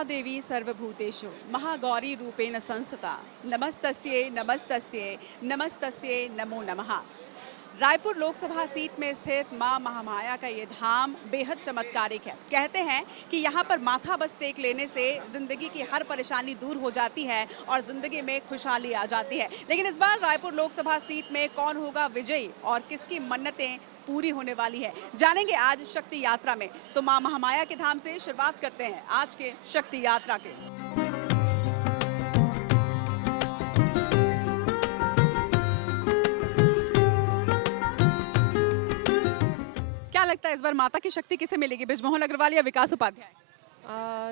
महादेवी सर्वभूतेषु महागौरी रूपेण संस्थिता नमस्तस्ये नमस्तस्ये नमस्तस्ये नमो नमः। रायपुर लोकसभा सीट में स्थित मां महामाया का ये धाम बेहद चमत्कारिक है। कहते हैं कि यहाँ पर माथा बस टेक लेने से जिंदगी की हर परेशानी दूर हो जाती है और जिंदगी में खुशहाली आ जाती है। लेकिन इस बार रायपुर लोकसभा सीट में कौन होगा विजयी और किसकी मन्नतें पूरी होने वाली है, जानेंगे आज शक्ति यात्रा में। तो मां महामाया के धाम से शुरुआत करते हैं आज के शक्ति यात्रा के। क्या लगता है इस बार माता की शक्ति किसे मिलेगी, बृजमोहन अग्रवाल या विकास उपाध्याय?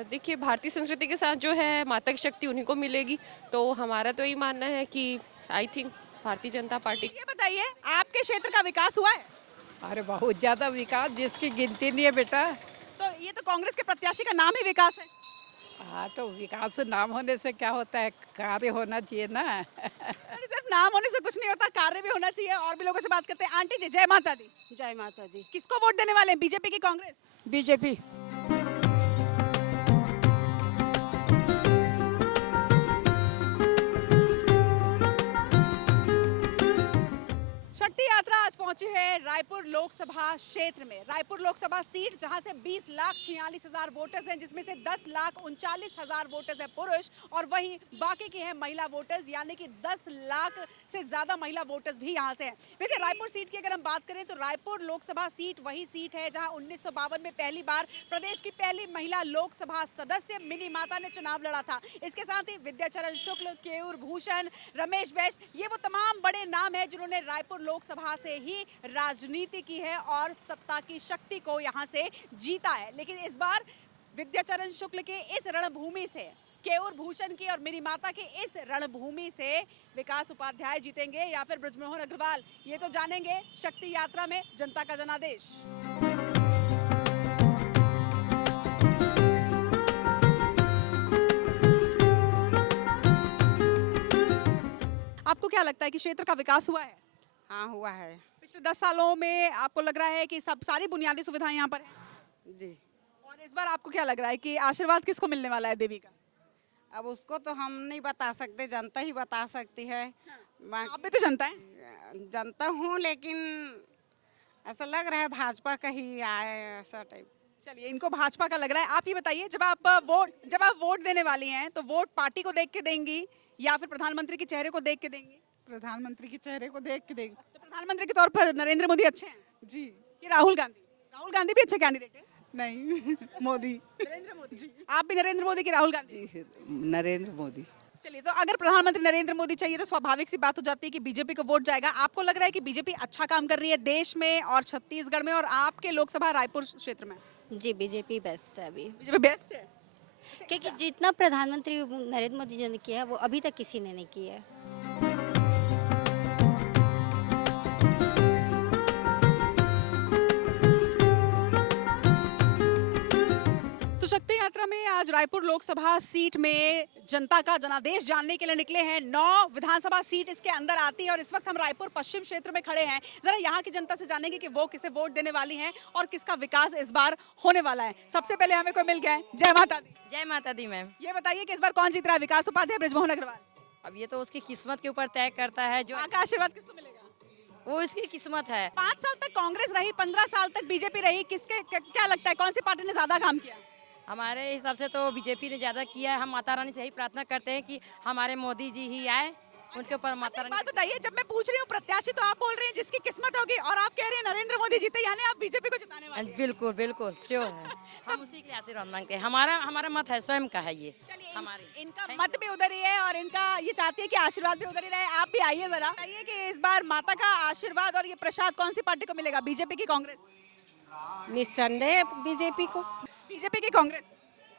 देखिए, भारतीय संस्कृति के साथ जो है माता की शक्ति उन्हीं को मिलेगी। तो हमारा तो ये मानना है कि I think Bharatiya Janata party. ये बताइए, आपके क्षेत्र का विकास हुआ है? अरे बहुत ज्यादा विकास जिसकी गिनती नहीं है बेटा। तो ये तो कांग्रेस के प्रत्याशी का नाम ही विकास है। हाँ, तो विकास नाम होने से क्या होता है, कार्य होना चाहिए ना। अरे सिर्फ नाम होने से कुछ नहीं होता, कार्य भी होना चाहिए। और भी लोगों से बात करते हैं। आंटी जी, जय माता दी। जय माता दी। किसको वोट देने वाले हैं, बीजेपी की कांग्रेस? बीजेपी। शक्ति यात्रा आज पहुंची है रायपुर लोकसभा क्षेत्र में। रायपुर लोकसभा सीट जहां से 20,46,000 वोटर्स हैं, जिसमें से 10,39,000 वोटर्स हैं पुरुष और वहीं बाकी की हैं महिला वोटर्स, यानी कि 10 लाख से ज्यादा महिला वोटर्स भी यहां से हैं। वैसे रायपुर सीट की अगर हम बात करें तो रायपुर लोकसभा सीट वही सीट है जहां 1952 में पहली बार प्रदेश की पहली महिला लोकसभा सदस्य मिनी माता ने चुनाव लड़ा था। इसके साथ ही विद्याचरण शुक्ल, केयूर भूषण, रमेश बैस, ये वो तमाम बड़े नाम है जिन्होंने रायपुर लोकसभा से ही राजनीति की है और सत्ता की शक्ति को यहां से जीता है। लेकिन इस बार विद्याचरण शुक्ल के इस रणभूमि से, केयूर भूषण की और मेरी माता के इस रणभूमि से विकास उपाध्याय जीतेंगे या फिर बृजमोहन अग्रवाल, ये तो जानेंगे शक्ति यात्रा में। जनता का जनादेश। आपको क्या लगता है कि क्षेत्र का विकास हुआ है? हाँ, हुआ है पिछले 10 सालों में आपको लग रहा है कि सब सारी बुनियादी सुविधाएं यहाँ पर हैं? जी। और इस बार आपको क्या लग रहा है कि आशीर्वाद किसको मिलने वाला है देवी का? अब उसको तो हम नहीं बता सकते, जनता ही बता सकती है। आप भी तो जनता है। जनता हूँ, लेकिन ऐसा लग रहा है भाजपा का ही आए, ऐसा टाइप। चलिए, इनको भाजपा का लग रहा है। आप ये बताइए, जब आप वोट देने वाली हैं तो वोट पार्टी को देख के देंगी या फिर प्रधानमंत्री के चेहरे को देख के देंगी? प्रधानमंत्री के चेहरे को देख के देख। तो प्रधानमंत्री के तौर पर नरेंद्र मोदी अच्छे हैं जी। कि राहुल गांधी? राहुल गांधी भी अच्छे कैंडिडेट है। नहीं, मोदी। नरेंद्र मोदी जी। आप भी नरेंद्र मोदी की राहुल गांधी? नरेंद्र मोदी। चलिए, तो अगर प्रधानमंत्री नरेंद्र मोदी चाहिए तो स्वाभाविक सी बात हो जाती है कि बीजेपी को वोट जाएगा। आपको लग रहा है कि बीजेपी अच्छा काम कर रही है देश में और छत्तीसगढ़ में और आपके लोकसभा रायपुर क्षेत्र में? जी, बीजेपी बेस्ट है अभी, बीजेपी बेस्ट है क्योंकि जितना प्रधानमंत्री नरेंद्र मोदी जी ने किया है वो अभी तक किसी ने नहीं किया है। शक्ति यात्रा में आज रायपुर लोकसभा सीट में जनता का जनादेश जानने के लिए निकले हैं। 9 विधानसभा सीट इसके अंदर आती है और इस वक्त हम रायपुर पश्चिम क्षेत्र में खड़े हैं। जरा यहाँ की जनता से जानेंगे कि वो किसे वोट देने वाली हैं और किसका विकास इस बार होने वाला है। सबसे पहले हमें कोई मिल गया है। जय माता दी। जय माता दी मैम। ये बताइए कि इस बार कौन जीत रहा है, विकास उपाध्याय, बृजमोहन अग्रवाल? अब ये तो उसकी किस्मत के ऊपर तय करता है, जो आपका आशीर्वाद किसको मिलेगा? वो इसकी किस्मत है। 5 साल तक कांग्रेस रही, 15 साल तक बीजेपी रही, किसके क्या लगता है कौन सी पार्टी ने ज्यादा काम किया? हमारे हिसाब से तो बीजेपी ने ज्यादा किया है। हम माता रानी से यही प्रार्थना करते हैं कि हमारे मोदी जी ही आए, उनके ऊपर माता रानी। बात बताइए, जब मैं पूछ रही हूँ प्रत्याशी तो आप बोल रहे हैं जिसकी किस्मत होगी और आप कह रहे हैं नरेंद्र मोदी जीते, यानी आप बीजेपी को जिताने वाले हैं। बिल्कुल बिल्कुल श्योर है। हम उसी के लिए आशीर्वाद मांगते हैं। हमारा मत है, स्वयं का है ये। चलिए, इनका मत भी उधर ही है और इनका ये चाहती है कि आशीर्वाद भी उधर ही रहे। आप भी आइए जरा, बताइए कि इस बार माता का आशीर्वाद और ये प्रसाद कौन सी पार्टी को मिलेगा, बीजेपी की कांग्रेस? निस्संदेह बीजेपी को। बीजेपी की कांग्रेस?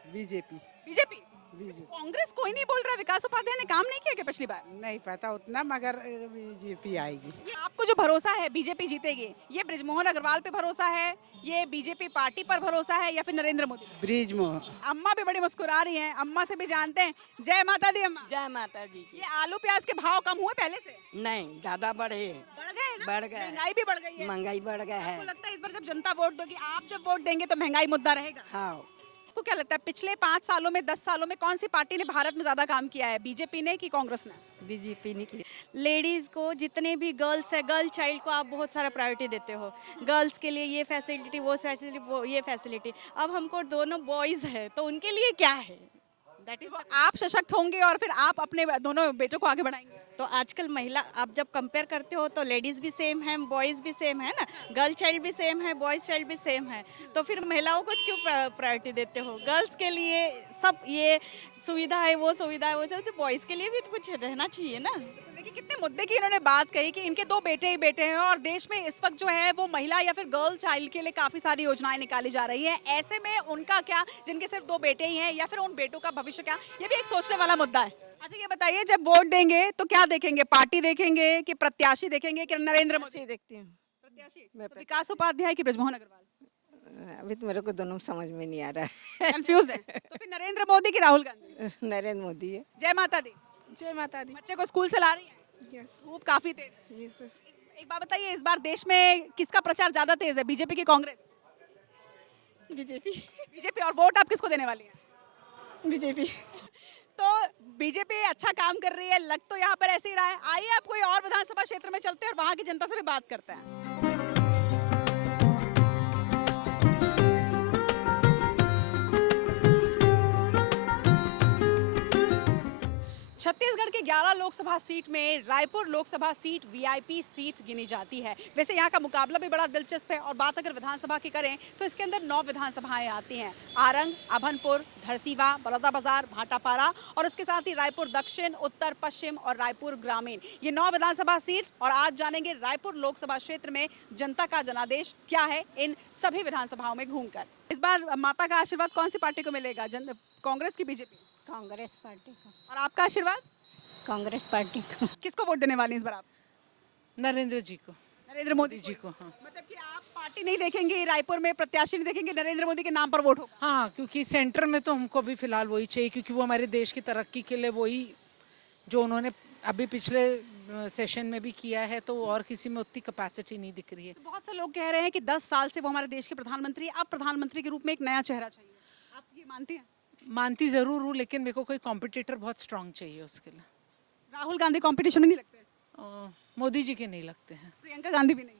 बीजेपी। बीजेपी? कांग्रेस कोई नहीं बोल रहा। विकास उपाध्याय ने काम नहीं किया क्या पिछली बार? नहीं पता उतना, मगर बीजेपी आएगी। ये आपको जो भरोसा है बीजेपी जीतेगी, ये बृजमोहन अग्रवाल पे भरोसा है, ये बीजेपी पार्टी पर भरोसा है या फिर नरेंद्र मोदी? बृजमोहन। अम्मा भी बड़ी मुस्कुरा रही हैं, अम्मा से भी जानते हैं। जय माता दी अम्मा। जय माता दी। ये आलू प्याज के भाव कम हुए पहले से? नहीं, ज्यादा बढ़े। बढ़ गए ना? बढ़ गए। महंगाई भी बढ़ गई है। महंगाई बढ़ गया है। आपको लगता है इस बार जब जनता वोट दोगी, आप जब वोट देंगे तो महंगाई मुद्दा रहेगा? हाँ, आपको क्या लगता है पिछले 5 सालों में 10 सालों में कौन सी पार्टी ने भारत में ज्यादा काम किया है, बीजेपी ने कि कांग्रेस ने? बीजेपी ने की। लेडीज़ को जितने भी गर्ल्स है, गर्ल चाइल्ड को आप बहुत सारा प्रायोरिटी देते हो। गर्ल्स के लिए ये फैसिलिटी, वो फैसिलिटी, वो ये फैसिलिटी। अब हमको दोनों बॉयज़ है तो उनके लिए क्या है? That is. तो आप सशक्त होंगे और फिर आप अपने दोनों बेटों को आगे बढ़ाएंगे। तो आजकल महिला आप जब कंपेयर करते हो तो लेडीज़ भी सेम है, बॉयज़ भी सेम है ना, गर्ल चाइल्ड भी सेम है, बॉयज़ चाइल्ड भी सेम है। तो फिर महिलाओं को क्यों प्रायोरिटी देते हो? गर्ल्स के लिए सब ये सुविधा है, वो सुविधा है, वो सब, तो बॉयज़ के लिए भी तो कुछ रहना चाहिए ना। तो देखिए कितने मुद्दे की इन्होंने बात कही कि इनके 2 बेटे ही बेटे हैं और देश में इस वक्त जो है वो महिला या फिर गर्ल चाइल्ड के लिए काफी सारी योजनाएं निकाली जा रही हैं। ऐसे में उनका क्या, जिनके सिर्फ 2 बेटे ही हैं, या फिर उन बेटों का भविष्य क्या, ये भी एक सोचने वाला मुद्दा है। अच्छा ये बताइए, जब वोट देंगे तो क्या देखेंगे, पार्टी देखेंगे कि प्रत्याशी देखेंगे कि नरेंद्र मोदी? देखती हूँ। प्रत्याशी तो विकास उपाध्याय की ब्रजमोहन अग्रवाल? अभी तो मेरे को दोनों समझ में नहीं आ रहा है। कंफ्यूज है तो फिर नरेंद्र मोदी की राहुल गांधी? नरेंद्र मोदी है। जय माता दी। जय माता दी। बच्चे को स्कूल से ला रही है? यस धूप काफी तेज। यस। एक बात बताइए, इस बार देश में किसका प्रचार ज्यादा तेज है, बीजेपी की कांग्रेस? बीजेपी। बीजेपी। और वोट आप किसको देने वाली हैं? बीजेपी। तो बीजेपी अच्छा काम कर रही है, लग तो यहाँ पर ऐसे ही रहा है। आइए आप कोई और विधानसभा क्षेत्र में चलते हैं और वहाँ की जनता से भी बात करते हैं। छत्तीसगढ़ के 11 लोकसभा सीट में Raipur Lok Sabha seat VIP seat गिनी जाती है। वैसे यहाँ का मुकाबला भी बड़ा दिलचस्प है और बात अगर विधानसभा की करें तो इसके अंदर 9 विधानसभाएं आती हैं। आरंग, अभनपुर, धरसीवा, बलौदाबाजार, भाटापारा और इसके साथ ही रायपुर दक्षिण, उत्तर पश्चिम और रायपुर ग्रामीण, ये 9 विधानसभा सीट। और आज जानेंगे रायपुर लोकसभा क्षेत्र में जनता का जनादेश क्या है इन सभी विधानसभाओं में घूमकर। इस बार माता का आशीर्वाद कौन सी पार्टी को मिलेगा, कांग्रेस की बीजेपी? कांग्रेस पार्टी को। और आपका आशीर्वाद? कांग्रेस पार्टी को। किसको वोट देने वाली हैं इस बार आप? नरेंद्र जी को। नरेंद्र मोदी जी को। हाँ। मतलब कि आप पार्टी नहीं देखेंगे, रायपुर में प्रत्याशी नहीं देखेंगे, नरेंद्र मोदी के नाम पर वोट होगा? हाँ, क्योंकि सेंटर में तो हमको भी फिलहाल वही चाहिए, क्योंकि वो हमारे देश की तरक्की के लिए वही जो उन्होंने अभी पिछले सेशन में भी किया है, तो और किसी में उतनी कैपेसिटी नहीं दिख रही है। तो बहुत से लोग कह रहे हैं कि 10 साल से वो हमारे देश के प्रधानमंत्री, अब प्रधानमंत्री के रूप में एक नया चेहरा चाहिए। आप ये मानती हैं? मानती जरूर हूँ, लेकिन मेरे को कोई कॉम्पिटिटर बहुत स्ट्रांग चाहिए उसके लिए। राहुल गांधी कंपटीशन में नहीं लगते? मोदी जी के नहीं लगते हैं। प्रियंका गांधी भी नहीं?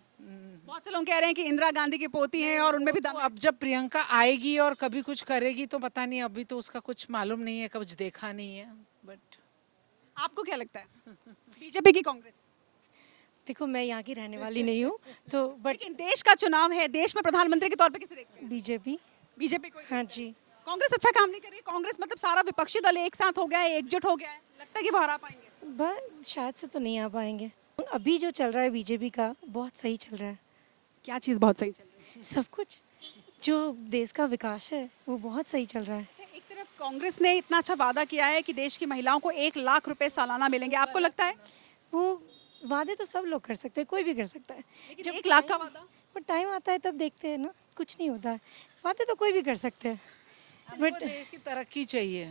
बहुत से लोग कह रहे हैं कि इंदिरा गांधी की पोती हैं और उनमें भी दम तो अब जब प्रियंका आएगी और कभी कुछ करेगी तो पता नहीं, अभी तो उसका कुछ मालूम नहीं है, कुछ देखा नहीं है। बट आपको क्या लगता है, बीजेपी की कांग्रेस? देखो मैं यहाँ की रहने वाली नहीं हूँ तो बट लेकिन देश का चुनाव है, देश में प्रधानमंत्री के तौर पे किसे देखते हैं? बीजेपी। बीजेपी को? हाँ जी। कांग्रेस अच्छा काम नहीं कर रही? कांग्रेस मतलब सारा विपक्षी दल एक साथ हो गया है, एकजुट हो गया है, लगता है कि वो हरा पाएंगे? बस शायद से तो नहीं आ पाएंगे। अभी जो चल रहा है बीजेपी का बहुत सही चल रहा है। क्या चीज़ बहुत सही चल रही है? सब कुछ जो देश का विकास है वो बहुत सही चल रहा है। अच्छा, एक तरफ कांग्रेस ने इतना अच्छा वादा किया है कि देश की महिलाओं को 1 लाख रुपए सालाना मिलेंगे, आपको लगता है? वो वादे तो सब लोग कर सकते हैं, कोई भी कर सकता है। लेकिन 1 लाख का वादा? पर टाइम आता है तब देखते हैं ना, कुछ नहीं होता है। वादे तो कोई भी कर सकते हैं बट देश की तरक्की चाहिए,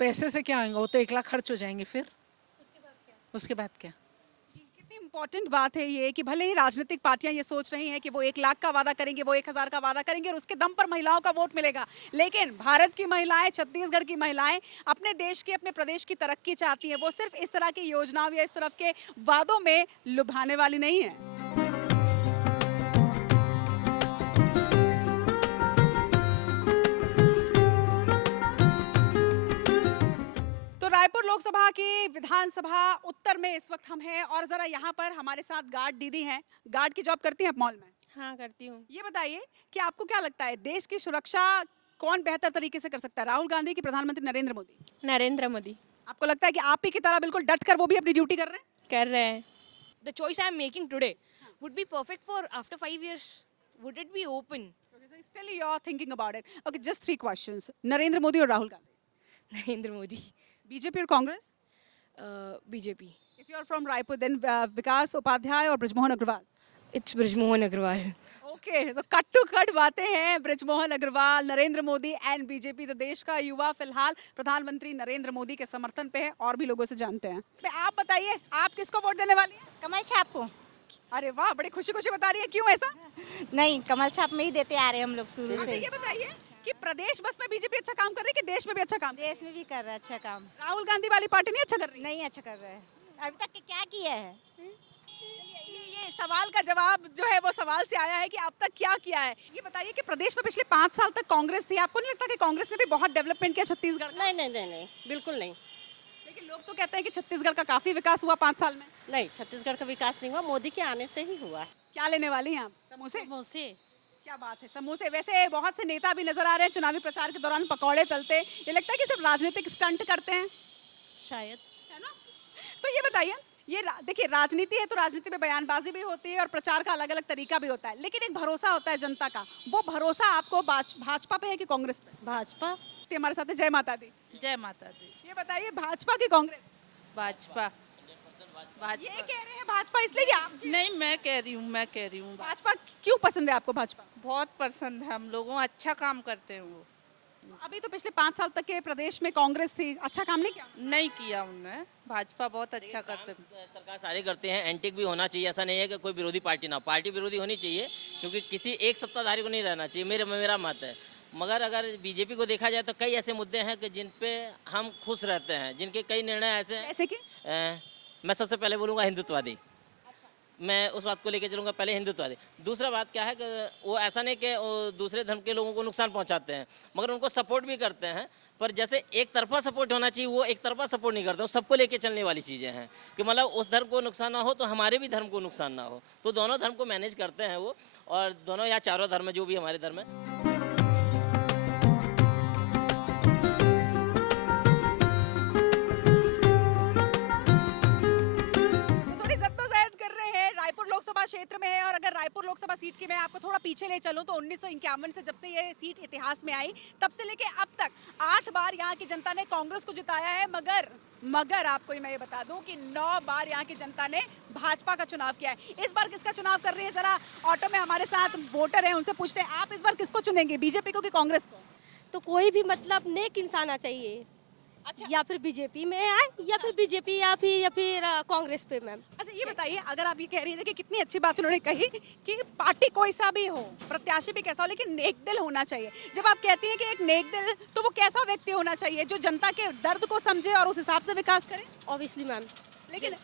पैसे से क्या होगा? वो तो 1 लाख खर्च हो जाएंगे, फिर उसके बाद क्या? कितनी इम्पोर्टेंट बात है ये कि भले ही राजनीतिक पार्टियां ये सोच रही हैं कि वो 1 लाख का वादा करेंगे, वो 1000 का वादा करेंगे और उसके दम पर महिलाओं का वोट मिलेगा, लेकिन भारत की महिलाएं, छत्तीसगढ़ की महिलाएं अपने देश की, अपने प्रदेश की तरक्की चाहती हैं। वो सिर्फ इस तरह की योजनाओं या इस तरफ के वादों में लुभाने वाली नहीं है। रायपुर लोकसभा की विधानसभा उत्तर में इस वक्त हम हैं और जरा यहाँ पर हमारे साथ गार्ड दीदी हैं। गार्ड की जॉब करती हैं आप मॉल में? हाँ करती हूँ। ये बताइए कि आपको क्या लगता है, देश की सुरक्षा कौन बेहतर तरीके से कर सकता है, राहुल गांधी की प्रधानमंत्री नरेंद्र मोदी? नरेंद्र मोदी। आपको लगता है कि आप ही की तरह बिल्कुल डट कर वो भी अपनी ड्यूटी कर रहे हैं? कर रहे हैं। The choice I am making today would be perfect for after 5 years. Would it be open? Okay, so still you are thinking about it. Okay, just 3 questions. Narendra Modi और राहुल गांधी? नरेंद्र मोदी। बीजेपी और Congress? BJP. If you are from Raipur, then विकास उपाध्याय और Brijmohan Agarwal? It's Brijmohan Agarwal. Okay, तो cut to cut बातें हैं, Brijmohan Agarwal, Narendra Modi and BJP. तो देश का युवा फिलहाल प्रधानमंत्री नरेंद्र मोदी के समर्थन पे है और भी लोगों से जानते हैं। आप बताइए, आप किसको वोट देने वाली हैं? कमल छाप को। अरे वाह, बड़ी खुशी खुशी बता रही है, क्यों ऐसा? नहीं, कमल छाप में ही देते आ रहे हैं हम लोग शुरू अच्छा, से। ये बताइए कि प्रदेश बस में बीजेपी अच्छा काम कर रही है कि देश में भी अच्छा काम? देश में भी कर रहा है अच्छा काम। राहुल गांधी वाली पार्टी नहीं अच्छा कर रही? नहीं अच्छा कर रहा है, अभी तक क्या किया है? ये सवाल का जवाब जो है वो सवाल से आया है कि अब तक क्या किया है। ये बताइए कि प्रदेश में पिछले 5 साल तक कांग्रेस थी, आपको नहीं लगता कि कांग्रेस ने भी बहुत डेवलपमेंट किया छत्तीसगढ़ का? नहीं बिल्कुल नहीं। लेकिन लोग तो कहते हैं कि छत्तीसगढ़ का काफी विकास हुआ 5 साल में। नहीं, छत्तीसगढ़ का विकास नहीं हुआ, मोदी के आने से ही हुआ। क्या लेने वाली हैं आप? समोसे? समोसे। क्या बात है, समोसे। वैसे बहुत से नेता भी नजर आ रहे हैं चुनावी प्रचार के दौरान पकौड़े तलते, ये लगता है कि सिर्फ राजनीतिक स्टंट करते हैं, शायद। है ना? तो ये बताइए, ये देखिए राजनीति है तो राजनीति में बयानबाजी भी होती है और प्रचार का अलग अलग तरीका भी होता है, लेकिन एक भरोसा होता है जनता का। वो भरोसा आपको भाजपा पे है कि कांग्रेस पे? भाजपा। हमारे साथ है, जय माता दी। जय माता दी। ये बताइए भाजपा की कांग्रेस? भाजपा। ये कह रहे हैं भाजपा इसलिए कि आप? नहीं, मैं कह रही हूँ भाजपा क्यों पसंद है आपको? भाजपा बहुत पसंद है हम लोगों, अच्छा काम करते हैं वो। अभी तो पिछले 5 साल तक के प्रदेश में कांग्रेस थी, अच्छा काम नहीं किया? नहीं किया उनने, भाजपा बहुत अच्छा करते हैं। सरकार सारे करते हैं, एंटिक भी होना चाहिए, ऐसा नहीं है कि कोई विरोधी पार्टी ना हो, पार्टी विरोधी होनी चाहिए क्योंकि किसी एक सत्ताधारी को नहीं रहना चाहिए, मेरा मत है। मगर अगर बीजेपी को देखा जाए तो कई ऐसे मुद्दे हैं कि जिन पे हम खुश रहते हैं, जिनके कई निर्णय ऐसे हैं। ऐसे कि मैं सबसे पहले बोलूँगा हिंदुत्ववादी, मैं उस बात को लेकर चलूँगा, पहले हिंदुत्ववादी। दूसरा बात क्या है कि वो ऐसा नहीं कि वो दूसरे धर्म के लोगों को नुकसान पहुंचाते हैं, मगर उनको सपोर्ट भी करते हैं। पर जैसे एक तरफा सपोर्ट होना चाहिए, वो एक तरफा सपोर्ट नहीं करते, वो सबको लेके चलने वाली चीज़ें हैं कि मतलब उस धर्म को नुकसान ना हो तो हमारे भी धर्म को नुकसान ना हो, तो दोनों धर्म को मैनेज करते हैं वो। और दोनों या चारों धर्म जो भी हमारे धर्म है। रायपुर लोकसभा क्षेत्र में है और अगर रायपुर लोकसभा सीट की मैं आपको थोड़ा पीछे ले चलूं तो 1951 से जब से ये सीट इतिहास में आई तब से लेके अब तक 8 बार यहाँ की जनता ने कांग्रेस को जिताया है, मगर आपको मैं ये बता दूं कि 9 बार यहाँ की जनता ने भाजपा का चुनाव किया है। इस बार किसका चुनाव कर रही है? जरा ऑटो में हमारे साथ वोटर है, उनसे पूछते हैं, आप इस बार किसको चुनेंगे, बीजेपी को कि कांग्रेस को? तो कोई भी मतलब नेक इंसान आना चाहिए। अच्छा, या फिर बीजेपी में आए या फिर बीजेपी या फिर कांग्रेस पे मैम। अच्छा ये बताइए, अगर आप ये कह रही हैं कि कितनी अच्छी बात उन्होंने कही कि पार्टी कोई सा भी हो, प्रत्याशी भी कैसा हो, लेकिन नेक दिल होना चाहिए। जब आप कहती हैं कि एक नेक दिल, तो वो कैसा व्यक्ति होना चाहिए जो जनता के दर्द को समझे और उस हिसाब से विकास करे? ऑब्वियसली मैम, लेकिन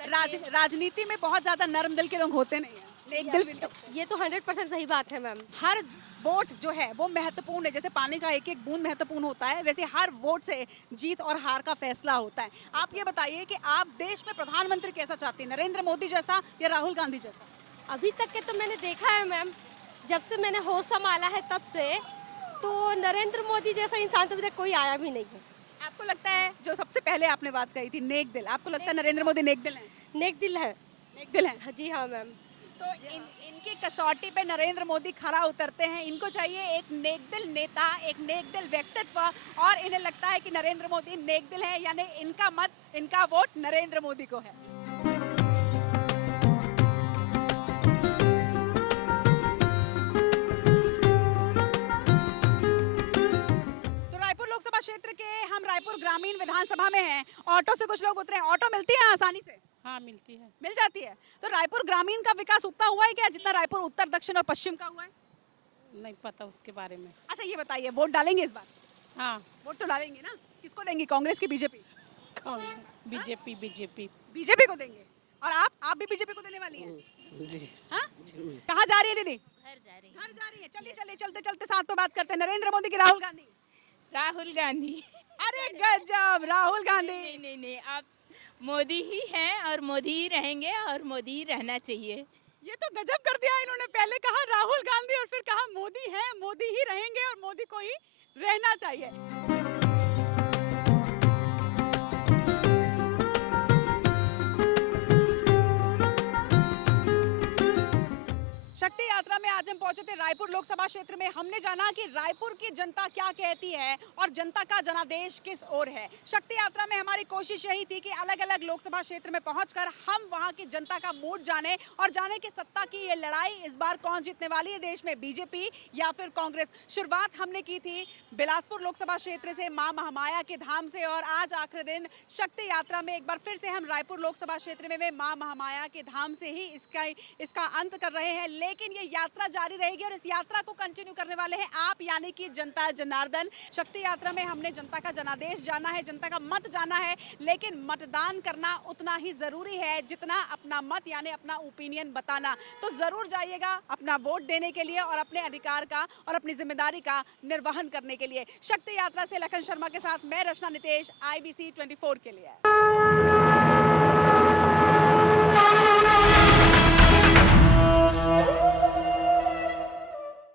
राजनीति में बहुत ज्यादा नरम दिल के लोग होते नहीं हैं, नेक दिल भी नहीं होते। ये तो 100% सही बात है मैम। हर वोट जो है वो महत्वपूर्ण है, जैसे पानी का एक एक बूंद महत्वपूर्ण होता है, वैसे हर वोट से जीत और हार का फैसला होता है। आप ये बताइए कि आप देश में प्रधानमंत्री कैसा चाहती हैं, नरेंद्र मोदी जैसा या राहुल गांधी जैसा? अभी तक के तो मैंने देखा है मैम, जब से मैंने होश संभाला है तब से, तो नरेंद्र मोदी जैसा इंसान तो अभी तक कोई आया भी नहीं है। आपको लगता है, जो सबसे पहले आपने बात कही थी नेक दिल, आपको लगता है नरेंद्र मोदी नेक दिल है? नेक दिल है। नेक दिल है? जी हाँ मैम। तो इनकी कसौटी पे नरेंद्र मोदी खरा उतरते हैं। इनको चाहिए एक नेक दिल नेता, एक नेक दिल व्यक्तित्व, और इन्हें लगता है कि नरेंद्र मोदी नेक दिल है, यानी इनका मत, इनका वोट नरेंद्र मोदी को है। लोकसभा क्षेत्र के हम रायपुर ग्रामीण विधानसभा में हैं। ऑटो से कुछ लोग उतरे, ऑटो मिलती है आसानी से? हाँ मिलती है, मिल जाती है। तो रायपुर ग्रामीण का विकास उतना हुआ है क्या जितना रायपुर उत्तर, दक्षिण और पश्चिम का हुआ है? नहीं पता उसके बारे में। अच्छा ये बताइए, वोट डालेंगे इस बार? हाँ वोट तो डालेंगे ना। किसको देंगे, कांग्रेस की बीजेपी? बीजेपी। बीजेपी को देंगे। और आप भी बीजेपी को देने वाली हैं? जी। हाँ, कहाँ जा रही है दीदी? घर जा रही है। चलिए चलते चलते साथ में बात करते हैं। नरेंद्र मोदी की राहुल गांधी? राहुल गांधी। अरे गजब, राहुल गांधी। नहीं, आप मोदी ही हैं और मोदी ही रहेंगे और मोदी ही रहना चाहिए। ये तो गजब कर दिया इन्होंने, पहले कहा राहुल गांधी और फिर कहा मोदी है, मोदी ही रहेंगे और मोदी को ही रहना चाहिए। शक्ति यात्रा में आज हम पहुंचे थे रायपुर लोकसभा क्षेत्र में। हमने जाना कि रायपुर की जनता क्या कहती है और जनता का जनादेश किस ओर है। शक्ति यात्रा में हमारी कोशिश यही थी कि अलग अलग लोकसभा क्षेत्र में पहुंचकर हम वहां की जनता का मूड जाने और जाने कि सत्ता की ये लड़ाई इस बार कौन जीतने वाली है देश में, बीजेपी या फिर कांग्रेस। शुरुआत हमने की थी बिलासपुर लोकसभा क्षेत्र से, मां महामाया के धाम से, और आज आखिरी दिन शक्ति यात्रा में एक बार फिर से हम रायपुर लोकसभा क्षेत्र में मां महामाया के धाम से ही इसका अंत कर रहे हैं। लेकिन ये यात्रा जारी रहेगी और इस यात्रा को कंटिन्यू करने वाले हैं आप यानी कि जनता जनार्दन। शक्ति यात्रा में हमने जनता का जनादेश जाना है, जनता का मत जाना है, लेकिन मतदान करना उतना ही जरूरी है जितना अपना मत यानी अपना ओपिनियन बताना। तो जरूर जाइएगा अपना वोट देने के लिए और अपने अधिकार का और अपनी जिम्मेदारी का निर्वहन करने के लिए। शक्ति यात्रा से लखन शर्मा के साथ मैं रचना नितेश, IBC 24 के लिए।